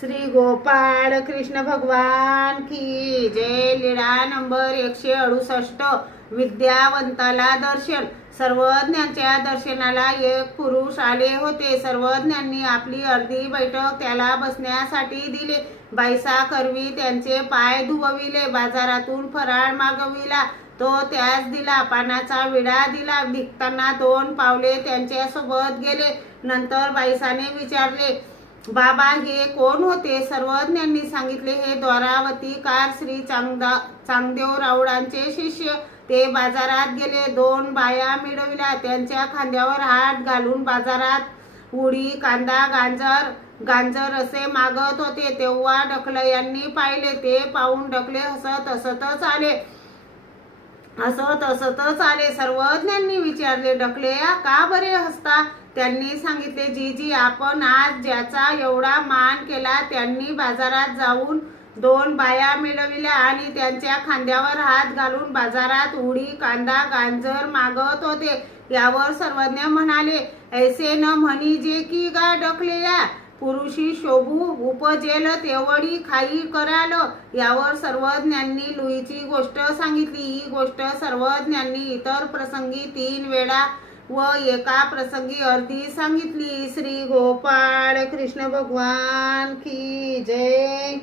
श्री गोपाळ कृष्ण भगवान की जय। लीळा नंबर 168। विद्यावंताला दर्शन। सर्वज्ञांच्या दर्शनाला एक पुरुष आले होते। सर्वज्ञांनी आपली अर्धी बैठक त्याला बसण्यासाठी दिले। बाईसा करवी त्यांचे पाय धुवविले। बाजारातून फराळ मागविला तो त्यास दिला। पानाचा विडा दिला। भिकताना 2 पावले त्यांच्यासोबत गेले। नंतर बाईसाने विचारले, बाबा हे कोण होते? सर्वज्ञांनी सांगितले, हे द्वारावतीकार श्री चांगदेव राऊळांचे शिष्य। ते बाजारात गेले। 2 बाया मिळविल्या। त्यांच्या खांद्यावर हात घालून बाजारात उडी, कांदा, गांजर असे मागत होते। तेव्हा ढकलयांनी पाहिले। ते पाहून ढकले हसत हसतच आले। सर्वज्ञांनी विचारले, ढकलया का बरे हसता? त्यांनी सांगितले, जीजी आपण आज ज्याचा एवढा मान केला त्यांनी बाजारात जाऊन 2 बाया मिळविल्या आणि त्यांच्या खांद्यावर हात घालून बाजारात उडी, कांदा, गांजर मागत होते। यावर सर्वज्ञ म्हणाले, ऐसे न म्हणीजे की गा ढकलया, पुरुषी शोभू उपजेल तेवढी खाई कराल। यावर सर्वज्ञांनी लुईची गोष्ट सांगितली। ही गोष्ट सर्वज्ञांनी इतर प्रसंगी 3 वेळा व एका प्रसंगी अर्धी सांगितली। श्री गोपाळ कृष्ण भगवान की जय।